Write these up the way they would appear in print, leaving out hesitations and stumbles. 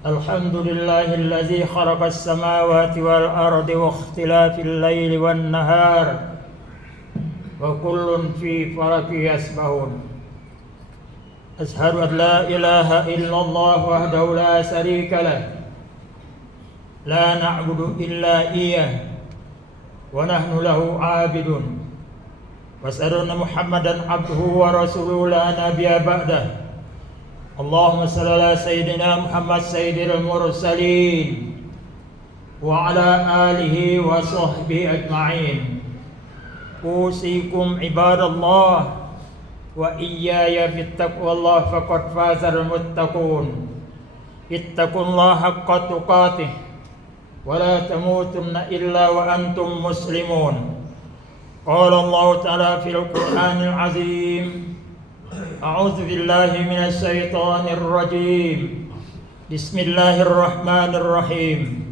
Alhamdulillahilladzi khalaqas samawati wal ardi wa ikhtilafil laili wan nahar wa kullun fi falakin yasbahun. Ashhadu an la ilaha illallah wahdahu la syarika lah, la na'budu illa iyyah wa nahnu lahu 'abidun. Wa asyhadu anna Muhammadan abduhu wa rasuluhu la nabiyya ba'dah. Allahumma shalli ala sayyidina Muhammad sayyidil mursalin wa ala alihi wa sahbihi ajma'in. Usikum ibadallah wa iyaya bittaqwallah faqad fazal muttaqun. Ittaqullaha haqqa tuqatih wa la tamutunna illa wa antum muslimun. Qala Allah ta'ala fil Qur'anil azim. A'udzu billahi minasy syaithanir rajim. Bismillahirrahmanirrahim.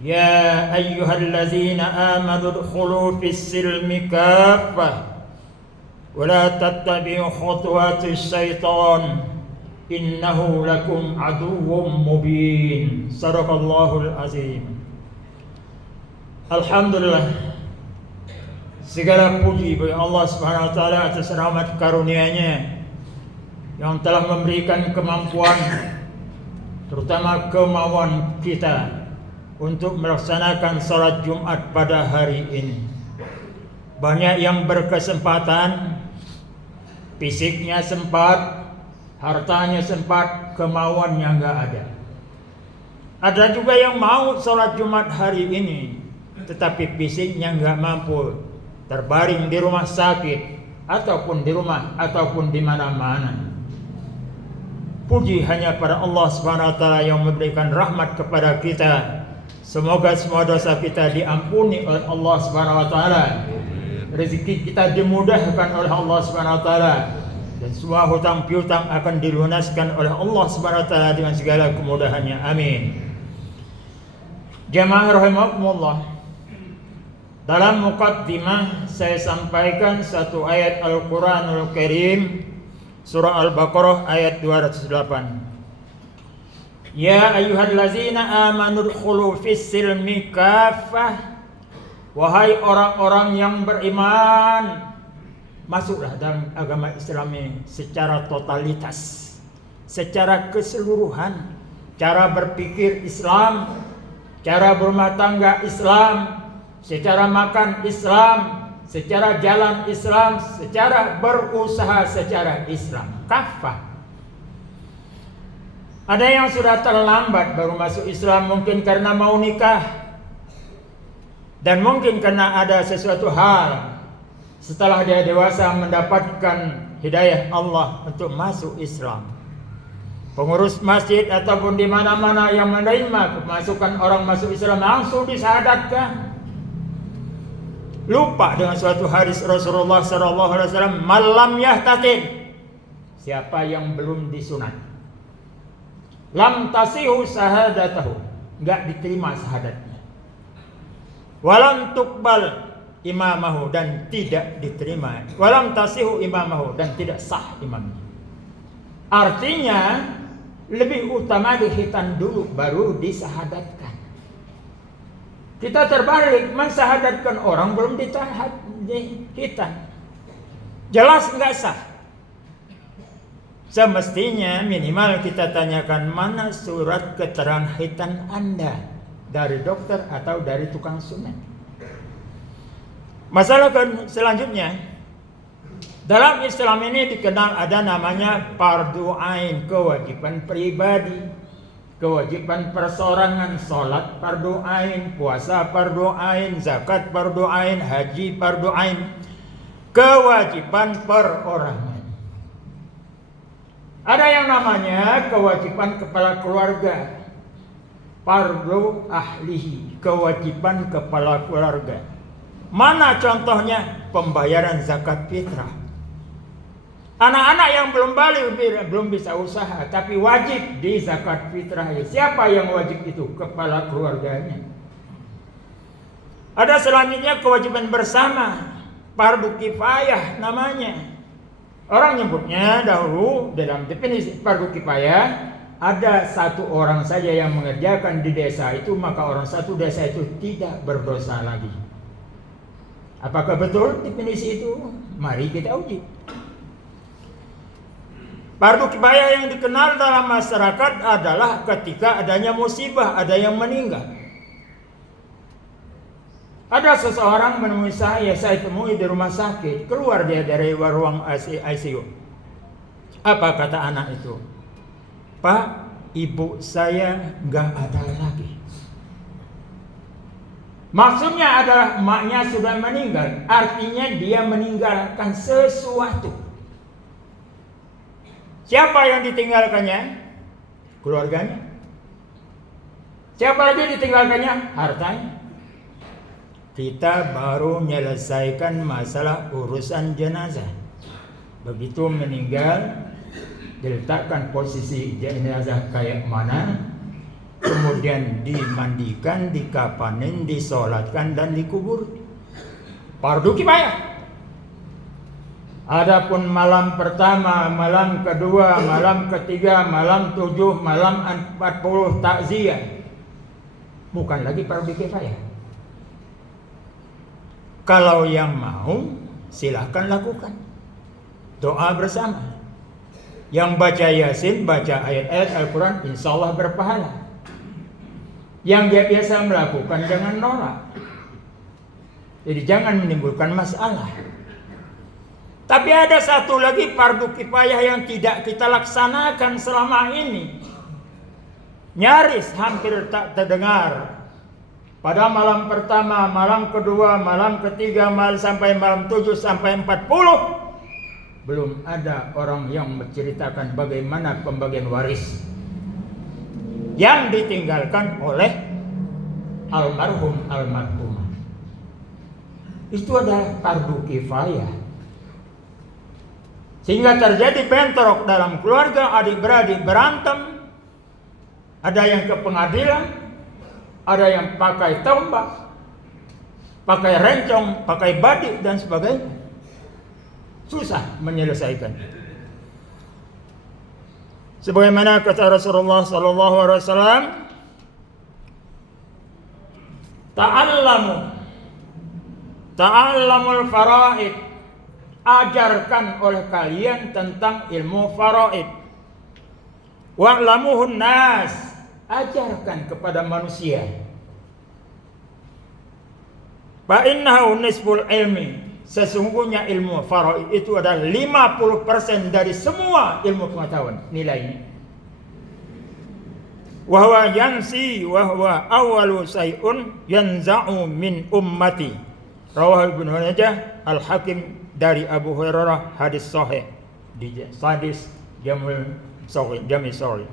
Ya ayyuhallazina amanu udkhulu fis-silmi kaffah wa la tattabi'u khutuwatis syaitan innahu lakum aduwwum mubin. Shadaqallahul azim. Alhamdulillah, segala puji bagi Allah Subhanahu wa taala atas rahmat karunia-Nya yang telah memberikan kemampuan, terutama kemauan kita untuk melaksanakan salat Jumat pada hari ini. Banyak yang berkesempatan, fisiknya sempat, hartanya sempat, kemauannya enggak ada. Ada juga yang mau salat Jumat hari ini, tetapi fisiknya enggak mampu, terbaring di rumah sakit ataupun di rumah ataupun di mana-mana. Puji hanya pada Allah Subhanahu wa taala yang memberikan rahmat kepada kita. Semoga semua dosa kita diampuni oleh Allah Subhanahu wa taala. Rezeki kita dimudahkan oleh Allah Subhanahu wa taala dan semua hutang piutang akan dilunaskan oleh Allah Subhanahu wa taala dengan segala kemudahannya. Amin. Jamaah rahimakumullah. Dalam muqaddimah saya sampaikan satu ayat Al-Quranul Karim, surah Al-Baqarah ayat 208. Ya ayyuhallazina amanu udkhulu fis-silmi kaffah. Wahai orang-orang yang beriman, masuklah dalam agama Islam ini secara totalitas, secara keseluruhan. Cara berpikir Islam, cara berumah tangga Islam, secara makan Islam, secara jalan Islam, secara berusaha secara Islam. Kafah. Ada yang sudah terlambat baru masuk Islam, mungkin karena mau nikah, dan mungkin karena ada sesuatu hal setelah dia dewasa mendapatkan hidayah Allah untuk masuk Islam. Pengurus masjid ataupun di mana-mana yang menerima kemasukan orang masuk Islam langsung disyahadatkan. Lupa dengan suatu hadis Rasulullah SAW, malam yahtatin, siapa yang belum disunat, lam tasihu sahadatahu, enggak diterima syahadatnya. Walam tuqbal imamahu, dan tidak diterima. Walam tasihu imamahu, dan tidak sah imamnya. Artinya lebih utama dihitan dulu baru disyahadatkan. Kita terbalik, mensyahadatkan orang belum dihitan, jelas enggak sah. Semestinya minimal kita tanyakan, mana surat keterangan hitan Anda, dari dokter atau dari tukang sunat. Masalah selanjutnya, dalam Islam ini dikenal ada namanya fardu ain, kewajiban pribadi, kewajiban persorangan, salat fardu ain, puasa fardu ain, zakat fardu ain, haji fardu ain, kewajiban perorangan. Ada yang namanya kewajiban kepala keluarga, fardu ahlihi, kewajiban kepala keluarga. Mana contohnya? Pembayaran zakat fitrah. Anak-anak yang belum balik belum bisa usaha, tapi wajib di zakat fitrah. Siapa yang wajib itu? Kepala keluarganya. Ada selanjutnya kewajiban bersama, fardu kifayah namanya. Orang nyebutnya dahulu dalam definisi fardu kifayah, ada satu orang saja yang mengerjakan di desa itu, maka orang satu desa itu tidak berdosa lagi. Apakah betul definisi itu? Mari kita uji. Fardu kifayah yang dikenal dalam masyarakat adalah ketika adanya musibah, ada yang meninggal. Ada seseorang menemui saya temui di rumah sakit, keluar dia dari ruang ICU. Apa kata anak itu? Pak, ibu saya nggak ada lagi. Maksudnya adalah emaknya sudah meninggal, artinya dia meninggalkan sesuatu. Siapa yang ditinggalkannya? Keluarganya. Siapa lagi ditinggalkannya? Hartanya. Kita baru menyelesaikan masalah urusan jenazah. Begitu meninggal, diletakkan posisi jenazah kayak mana, kemudian dimandikan, dikapanin, disolatkan dan dikubur. Fardu kifayah. Adapun malam pertama, malam kedua, malam ketiga, malam 7, malam 40 takziah, bukan lagi fardu kifayah. Kalau yang mau, silahkan lakukan. Doa bersama. Yang baca Yasin, baca ayat-ayat Al-Quran, insya Allah berpahala. Yang dia biasa melakukan, jangan nolak. Jadi jangan menimbulkan masalah. Tapi ada satu lagi fardu kifayah yang tidak kita laksanakan selama ini. Nyaris hampir tak terdengar. Pada malam pertama, malam kedua, malam ketiga, sampai malam 7 sampai 40, belum ada orang yang menceritakan bagaimana pembagian waris yang ditinggalkan oleh almarhum almarhumah. Itu adalah fardu kifayah. Sehingga terjadi bentrok dalam keluarga, adik-beradik berantem, ada yang ke pengadilan, ada yang pakai tombak, pakai rencong, pakai badik dan sebagainya. Susah menyelesaikan. Sebagaimana kata Rasulullah sallallahu alaihi wasallam, ta'allamul faraid. Ajarkan oleh kalian tentang ilmu faraid. Wa'lamuhun nas. Ajarkan kepada manusia. Fa innahu nisful ilmi. Sesungguhnya ilmu faraid itu adalah 50% dari semua ilmu pengetahuan nilainya. Wa huwa yansi wa huwa awwalu say'un yanza'u min ummati. Rawahu Ibnu Majah, Al-Hakim dari Abu Hurairah, hadis sahih di hadis Jami' Sahih.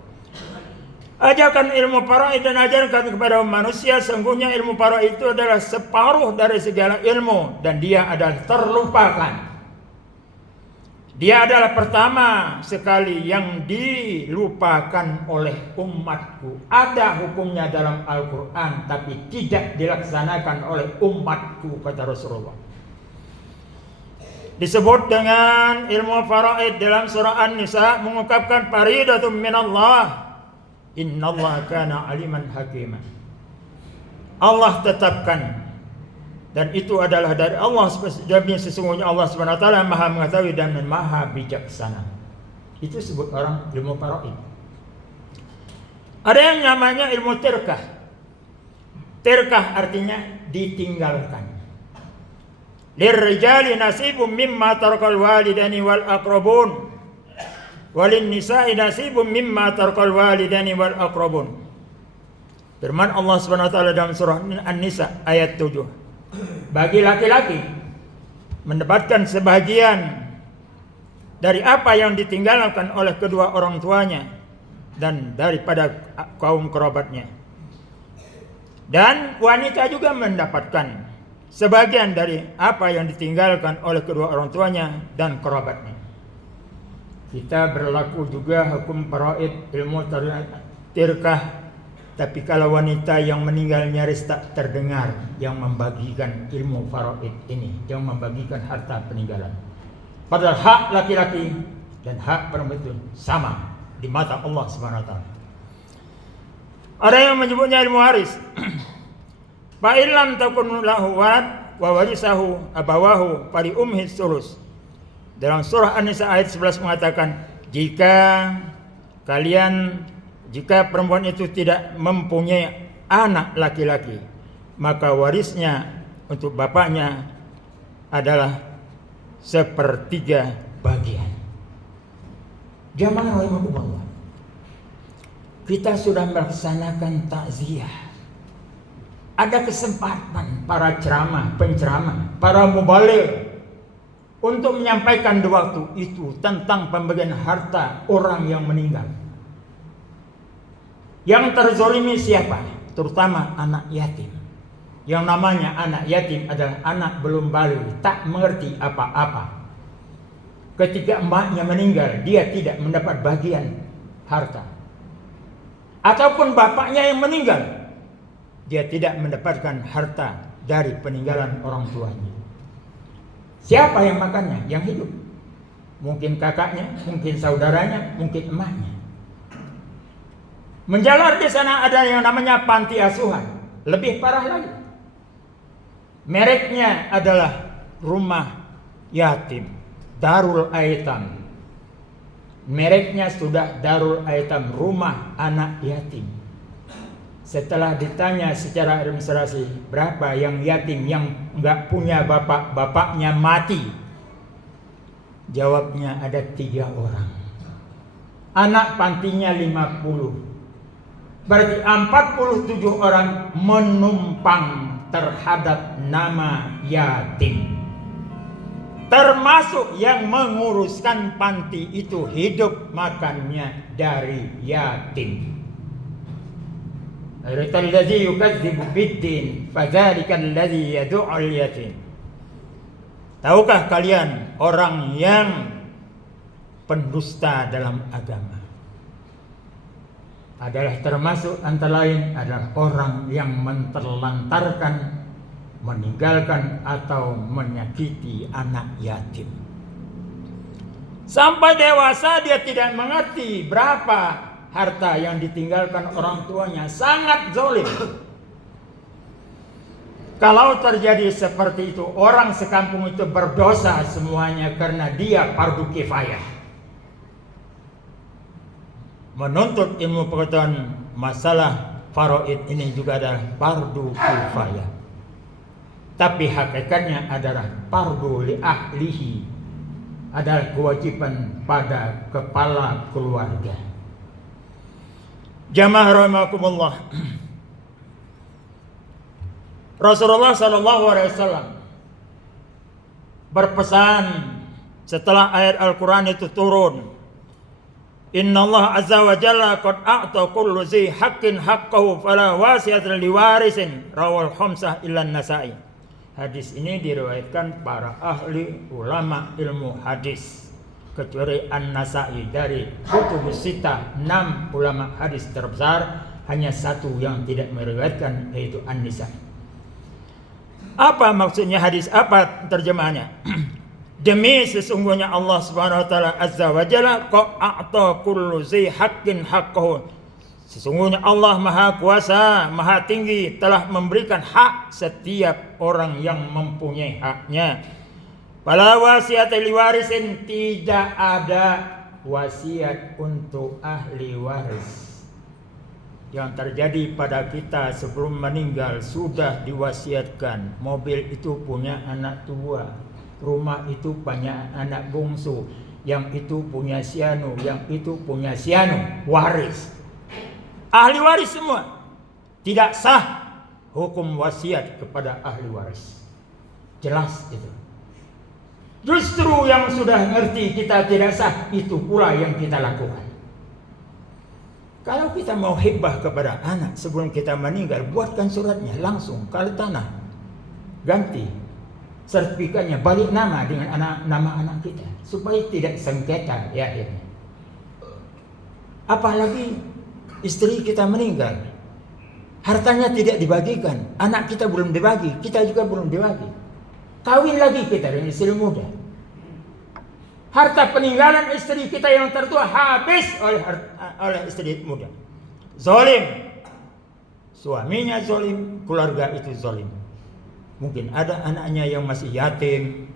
Ajarkan ilmu faraid dan ajarkan kepada manusia. Sungguhnya ilmu faraid itu adalah separuh dari segala ilmu, dan dia adalah terlupakan. Dia adalah pertama sekali yang dilupakan oleh umatku. Ada hukumnya dalam Al-Quran, tapi tidak dilaksanakan oleh umatku, kata Rasulullah. Disebut dengan ilmu faraid dalam surah An-Nisa, mengungkapkan faridatun minallah. Innallaha kana aliman hakiman. Allah tetapkan, dan itu adalah dari Allah. Sesungguhnya Allah Subhanahu wa taala Maha mengetahui dan Maha bijaksana. Itu sebut orang ilmu faraid. Ada yang namanya ilmu tirkah. Tirkah artinya ditinggalkan. Lirrijali nasibum mimma tarakal walidani wal aqrabun. Walin nisa'i nasibum mimma tarakal walidani wal aqrabun. Firman Allah Subhanahu wa taala dalam surah An-Nisa ayat 7. Bagi laki-laki mendapatkan sebahagian dari apa yang ditinggalkan oleh kedua orang tuanya dan daripada kaum kerabatnya. Dan wanita juga mendapatkan sebagian dari apa yang ditinggalkan oleh kedua orang tuanya dan kerabatnya. Kita berlaku juga hukum faraid, ilmu tirkah. Tapi kalau wanita yang meninggal nyaris tak terdengar yang membagikan ilmu faraid ini, yang membagikan harta peninggalan. Padahal hak laki-laki dan hak perempuan itu sama di mata Allah Subhanahu wa taala. Ada yang menyebutnya ilmu waris. Fa illam takun lahu walad wa warisahu abawahu fali umhi sulus. Dalam surah An-Nisa ayat 11 mengatakan, jika perempuan itu tidak mempunyai anak laki-laki, maka warisnya untuk bapaknya adalah 1/3 bagian. Jamaah rahimahumullah, kita sudah melaksanakan takziah. Ada kesempatan para penceramah, para mubaligh untuk menyampaikan di waktu itu tentang pembagian harta orang yang meninggal. Yang terzolimi siapa? Terutama anak yatim. Yang namanya anak yatim adalah anak belum balik, tak mengerti apa-apa. Ketika emaknya meninggal, dia tidak mendapat bagian harta. Ataupun bapaknya yang meninggal, dia tidak mendapatkan harta dari peninggalan orang tuanya. Siapa yang makannya? Yang hidup. Mungkin kakaknya, mungkin saudaranya, mungkin emaknya. Menjalar di sana ada yang namanya panti asuhan. Lebih parah lagi. Mereknya adalah rumah yatim, Darul Aitam. Mereknya sudah Darul Aitam, rumah anak yatim. Setelah ditanya secara administrasi, berapa yang yatim yang nggak punya bapak, bapaknya mati? Jawabnya ada 3 orang. Anak pantinya 50. Berarti 47 orang menumpang terhadap nama yatim. Termasuk yang menguruskan panti itu hidup makannya dari yatim. Alladzi yukadzibu biddin fadzalika alladzi yad'ul yatim. Tahukah kalian orang yang pendusta dalam agama adalah termasuk antara lain adalah orang yang menterlantarkan, meninggalkan atau menyakiti anak yatim. Sampai dewasa dia tidak mengerti berapa harta yang ditinggalkan orang tuanya, sangat zalim. Kalau terjadi seperti itu, orang sekampung itu berdosa semuanya karena dia fardu kifayah. Menuntut ilmu pengetahuan masalah faraid ini juga adalah fardu kifayah. Tapi hakikatnya adalah fardu li ahlihi, adalah kewajiban pada kepala keluarga. Jamaah rahimakumullah. Rasulullah SAW berpesan setelah ayat Al-Quran itu turun, Inna Allah azza wa jalla qad a'ta kullu zi haqqin haqqahu fala wasiyata liwarisin, rawal khamsah illa Nasa'i. Hadis ini diriwayatkan para ahli ulama ilmu hadis kecuali An-Nasa'i. Dari kutubus sittah 6 ulama hadis terbesar, hanya 1 yang tidak meriwayatkan, yaitu An-Nasa'i. Apa maksudnya hadis? Apa terjemahannya? Demi sesungguhnya Allah Subhanahu wa taala azza wa jalla qa'ata kullu zi haqqin haqqahu. Sesungguhnya Allah Maha Kuasa, Maha Tinggi telah memberikan hak setiap orang yang mempunyai haknya. Fala wasiyata liwarisin, tidak ada wasiat untuk ahli waris. Yang terjadi pada kita sebelum meninggal sudah diwasiatkan, mobil itu punya anak tua, rumah itu punya anak bungsu, yang itu punya sianu, yang itu punya sianu, waris. Ahli waris semua. Tidak sah hukum wasiat kepada ahli waris. Jelas itu. Justru yang sudah ngerti kita tidak sah, itu pula yang kita lakukan. Kalau kita mau hibah kepada anak sebelum kita meninggal, buatkan suratnya langsung kali tanah, ganti sertifikatnya, balik nama dengan nama anak kita supaya tidak sengketa ya ini. Apalagi istri kita meninggal, hartanya tidak dibagikan, anak kita belum dibagi, kita juga belum dibagi. Kawin lagi kita dengan istri muda. Harta peninggalan istri kita yang tertua habis oleh istri muda. Zalim. Suaminya zalim, keluarga itu zalim. Mungkin ada anaknya yang masih yatim,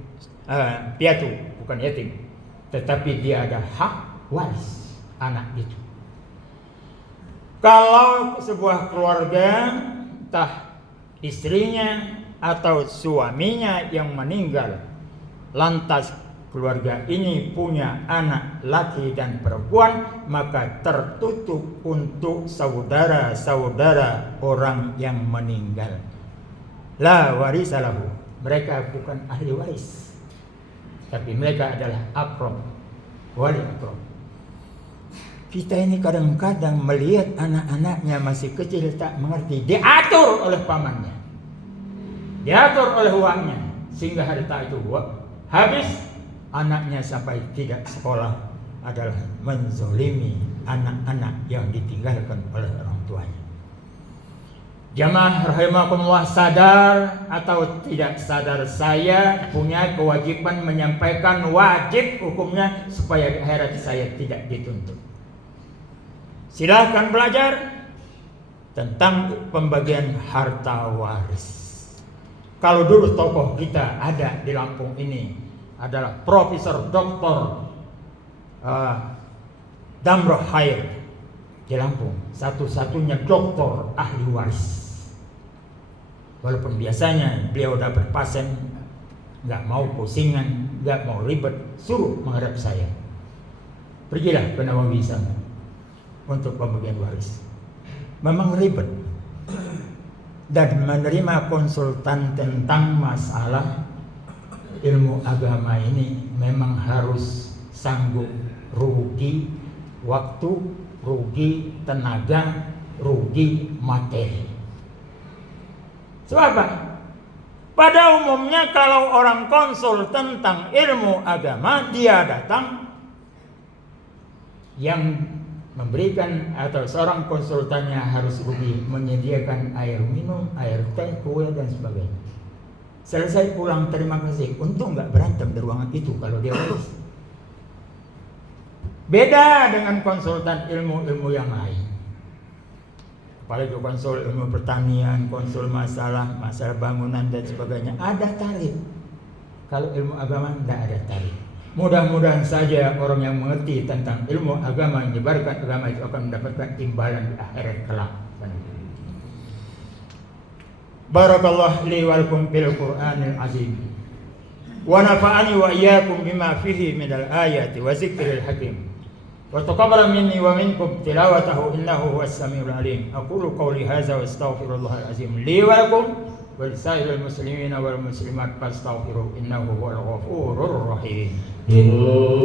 piatu, bukan yatim. Tetapi dia ada hak waris anak itu. Kalau sebuah keluarga, entah istrinya atau suaminya yang meninggal, lantas keluarga ini punya anak laki dan perempuan, maka tertutup untuk saudara-saudara orang yang meninggal. La warisalahu. Mereka bukan ahli waris, tapi mereka adalah aqrab, wali aqrab. Kita ini kadang-kadang melihat anak-anaknya masih kecil tak mengerti, diatur oleh pamannya, diatur oleh uangnya, sehingga harta itu habis. Anaknya sampai tidak sekolah adalah menzolimi anak-anak yang ditinggalkan oleh orang tuanya. Jamaah rahimakumullah, sadar atau tidak sadar, saya punya kewajiban menyampaikan wajib hukumnya supaya di akhirat saya tidak dituntut. Silahkan belajar tentang pembagian harta waris. Kalau dulu tokoh kita ada di Lampung ini adalah Profesor Dr. Damro Khair di Lampung, satu-satunya doktor ahli waris. Walaupun biasanya beliau dapat pasien nggak mau pusingan, nggak mau ribet, suruh menghadap saya. Pergilah ke Nawawi sana untuk pembagian waris. Memang ribet. Dan menerima konsultan tentang masalah ilmu agama ini memang harus sanggup rugi waktu, rugi tenaga, rugi materi. Sebab apa? Pada umumnya kalau orang konsul tentang ilmu agama, dia datang, yang memberikan atau seorang konsultannya harus rugi menyediakan air minum, air teh, kue dan sebagainya. Selesai pulang terima kasih, untung nggak berantem di ruangan itu kalau dia waris. Beda dengan konsultan ilmu-ilmu yang lain. Apalagi konsul ilmu pertanian, konsul masalah bangunan dan sebagainya, ada tarif. Kalau ilmu agama tidak ada tarif. Mudah-mudahan saja orang yang mengerti tentang ilmu agama, menyebarkan agama itu akan mendapatkan imbalan di akhirat kelak. Barakallahu li wa lakum bil Qur'anil azim. Wa nafa'ani wa iyyakum bima fihi minal ayati wa zikril hakim. Wa taqabbal minni wa minkum tilawatahu innahu huwas samiul alim. Aqulu qawli hadza wa astaghfirullahal azim li wa lakum wa lisairil muslimina wal muslimat fastaghfiruhu innahu huwal ghafurur rahim.